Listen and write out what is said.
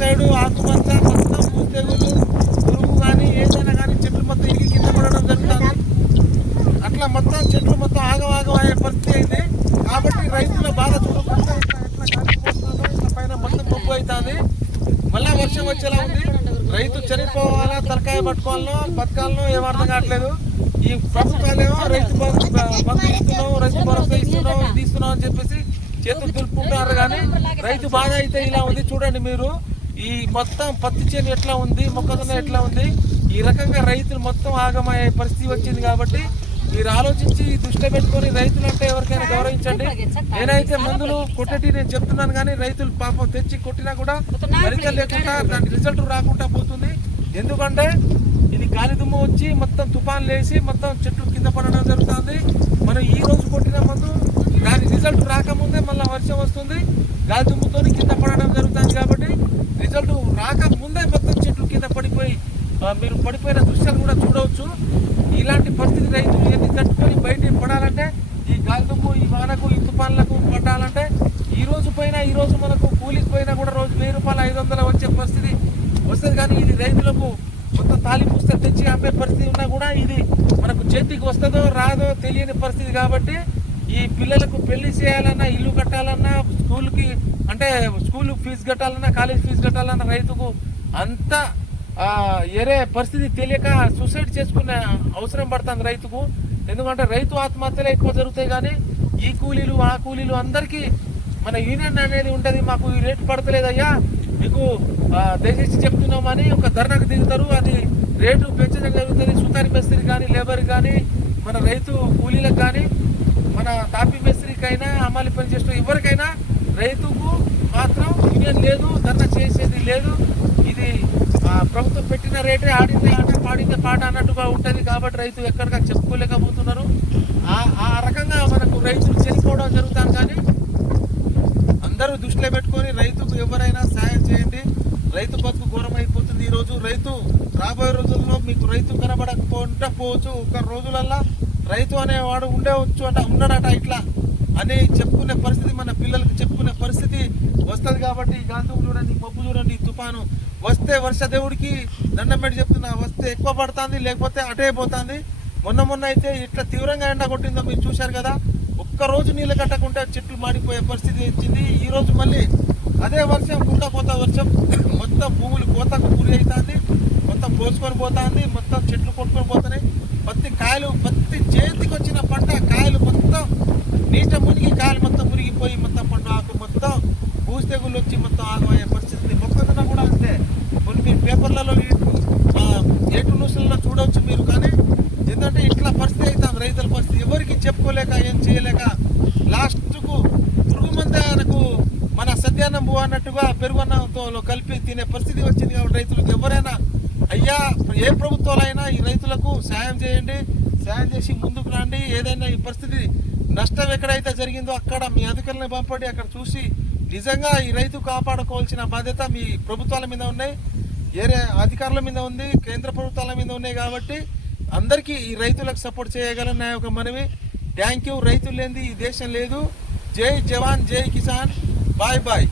Side ఆకుపచ్చ మొత్తం తెగులు పురుగు కానీ ఏదైనా కానీ చెట్లు మొత్తం ఇరిగి కింద పడడం జరుగుతుంది. అట్లా మొత్తం చెట్లు మొత్తం ఆగవాగం అయ్యే పరిస్థితి అయింది. కాబట్టి రైతుల బాధ చూడకుండా ఇట్లా ఎట్లా పైన మొత్తం పప్పు అవుతుంది. మళ్ళా వర్షం వచ్చేలా ఉంది. రైతు చనిపోవాలా తలకాయ పట్టుకోవాలనో బతకాలనో ఏం అర్థం కావట్లేదు. ఈ ప్రభుత్వాలేమో రైతు బంధు బంధు ఇస్తున్నాం రైతు భరోసా ఇస్తున్నాం ఇది ఇస్తున్నాం అని చెప్పేసి చేతులు దులుపుకుంటున్నారు కానీ రైతు బాధ అయితే ఇలా ఉంది. చూడండి మీరు. ఈ మొత్తం పత్తి చేను ఎట్లా ఉంది మొక్కజొన్న ఎట్లా ఉంది ఈ రకంగా రైతులు మొత్తం ఆగమయ్యే పరిస్థితి వచ్చింది కాబట్టి మీరు ఆలోచించి దృష్టి పెట్టుకొని రైతులు అంటే ఎవరికైనా గౌరవించండి. నేనైతే మందులు కొట్టటి నేను చెప్తున్నాను కానీ రైతులు పాపం తెచ్చి కొట్టినా కూడా ఫలితం లేకుండా దాని రిజల్ట్ రాకుండా పోతుంది. ఎందుకంటే ఇది గాలి దుమ్ము వచ్చి మొత్తం తుఫాన్ లేసి మొత్తం చెట్లు కింద పడడం జరుగుతుంది. మనం ఈ రోజు కొట్టిన మందు దాని రిజల్ట్ రాకముందే మళ్ళీ వర్షం వస్తుంది. గాలి దుమ్ముతో కింద పడడం జరుగుతుంది కాబట్టి రిజల్ట్ రాకముందే మొత్తం చెట్లు కింద పడిపోయి ఆ, మీరు పడిపోయిన దృశ్యాలు కూడా చూడవచ్చు. ఇలాంటి పరిస్థితి రైతులు ఎన్ని తట్టుకొని బయట పడాలంటే ఈ గాలి ఈ వానకు ఈ తుఫాన్లకు పడాలంటే ఈ రోజు పైన ఈ రోజు మనకు కూలికి పోయినా కూడా రోజు వెయ్యి రూపాయలు ఐదు వందలు వచ్చే పరిస్థితి వస్తుంది. కానీ ఇది రైతులకు కొంత తాలి పుస్తకం తెచ్చి అమ్మే పరిస్థితి ఉన్నా కూడా ఇది మనకు చేతికి వస్తుందో రాదో తెలియని పరిస్థితి కాబట్టి ఈ పిల్లలకు పెళ్ళి చేయాలన్నా ఇల్లు కట్టాలన్నా స్కూల్కి అంటే స్కూల్ ఫీజు కట్టాలన్నా కాలేజ్ ఫీజు కట్టాలన్నా రైతుకు అంత ఏరే పరిస్థితి తెలియక సూసైడ్ చేసుకునే అవసరం పడుతుంది రైతుకు. ఎందుకంటే రైతు ఆత్మహత్యలే ఎక్కువ జరుగుతాయి కానీ ఈ కూలీలు ఆ కూలీలు అందరికీ మన యూనియన్ అనేది ఉంటుంది మాకు ఈ రేటు పడతలేదయ్యా. మీకు దయచేసి చెప్తున్నామని ఒక ధర్నాకు దిగుతారు. అది రేటు పెంచడం జరుగుతుంది. సుతారి మేస్త్రి కానీ లేబర్ కానీ మన రైతు కూలీలకు కానీ మన తాపీ మేస్త్రికైనా అమ్మాలి పని చేసిన ఎవరికైనా రైతుకు మాత్రం యూనియన్ లేదు ధర్నా చేసేది లేదు. ప్రభుత్వం పెట్టిన రేటే ఆడిందే ఆట పాడిందే పాట అన్నట్టుగా ఉంటుంది కాబట్టి రైతు ఎక్కడికా చెప్పుకోలేకపోతున్నారు. ఆ రకంగా మనకు రైతులు చనిపోవడం జరుగుతాను కానీ అందరూ దృష్టిలో పెట్టుకొని రైతుకు ఎవరైనా సాయం చేయండి. రైతు బతుకు ఘోరం అయిపోతుంది రైతు రాబోయే రోజుల్లో మీకు రైతు కనబడకుండా పోవచ్చు ఒక రోజులల్లా రైతు అనేవాడు ఉండవచ్చు అంట ఉన్నాడట ఇట్లా అని చెప్పుకునే పరిస్థితి మన పిల్లలకు చెప్పుకునే పరిస్థితి వస్తుంది కాబట్టి గాంధీ చూడండి ఈ మబ్బు చూడండి తుఫాను. వస్తే వర్ష దేవుడికి దండం పెట్టి చెప్తున్నా వస్తే ఎక్కువ పడుతుంది లేకపోతే అటే పోతుంది. మొన్న మొన్న అయితే ఇట్లా తీవ్రంగా ఎండ కొట్టిందో మీరు చూశారు కదా ఒక్క రోజు నీళ్ళు కట్టకుంటే చెట్లు మాడిపోయే పరిస్థితి వచ్చింది. ఈరోజు మళ్ళీ అదే వర్షం కుండపోత వర్షం. మొత్తం భూములు కోతకు గురి అవుతుంది మొత్తం కోసుకొని పోతుంది మొత్తం చెట్లు కొట్టుకొని పోతున్నాయి. పత్తి కాయలు పత్తి చేతికి వచ్చిన పంట కాయలు మొత్తం నీట మునిగి కాయలు మొత్తం మునిగిపోయి మొత్తం పంట ఆకు మొత్తం బూజు తెగుళ్ళు వచ్చి మొత్తం ఆగమయ్యే పరిస్థితి ఉంది. మొక్కజొన్న కూడా అంతే కొన్ని మీరు పేపర్లలో ఏటు న్యూస్లలో చూడవచ్చు మీరు కానీ ఏంటంటే ఇట్లా పరిస్థితి అవుతాం రైతుల పరిస్థితి ఎవరికి చెప్పుకోలేక ఏం చేయలేక లాస్ట్కు పురుగు మంది మన సత్యాన్నం బువ్వ అన్నట్టుగా పెరుగున్నంతో కలిపి తినే పరిస్థితి వచ్చింది కాబట్టి రైతులకు ఎవరైనా అయ్యా ఏ ప్రభుత్వాలైనా ఈ రైతులకు సాయం చేయండి సాయం చేసి ముందుకు రండి. ఏదైనా ఈ పరిస్థితి నష్టం ఎక్కడైతే జరిగిందో అక్కడ మీ అధికారులను పంపండి. అక్కడ చూసి నిజంగా ఈ రైతు కాపాడుకోవాల్సిన బాధ్యత మీ ప్రభుత్వాల మీద ఉన్నాయి. ఏరే అధికారుల మీద ఉంది కేంద్ర ప్రభుత్వాల మీద ఉన్నాయి కాబట్టి అందరికీ ఈ రైతులకు సపోర్ట్ చేయగలన ఒక మనవి. Thank you. రైతులు లేనిది ఈ దేశం లేదు. జై జవాన్ జై కిసాన్. Bye bye.